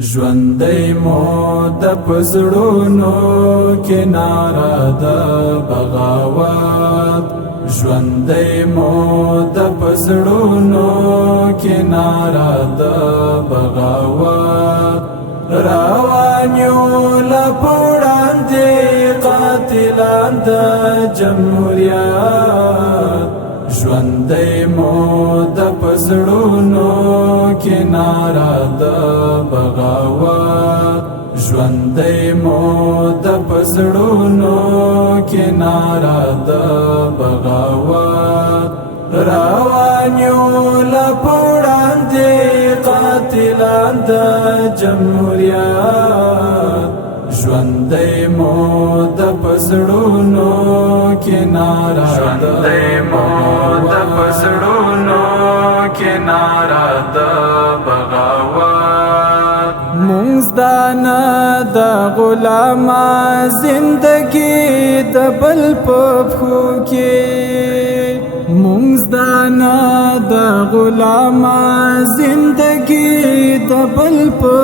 ژوندۍ مو د پزړونو کې ناره د بغاوت ژوندۍ مو د پزړونو کې ناره د بغاوت روان یو لپړاندې قاتلان د جمهوریت ژوندۍ مو د پزړونو کې ناره د بغاوت ژوندۍ مو د پزړونو کې ناره د بغاوت روان یو لپړاندې قاتلان د جمهوریت ژوندۍ مو د پزړونو کې ناره د پزړونو کې ناره د بغاوت مونږ دانا د غلاما زندگی د بل په پښو کې مونږ دانا د غلاما زندگی د بل په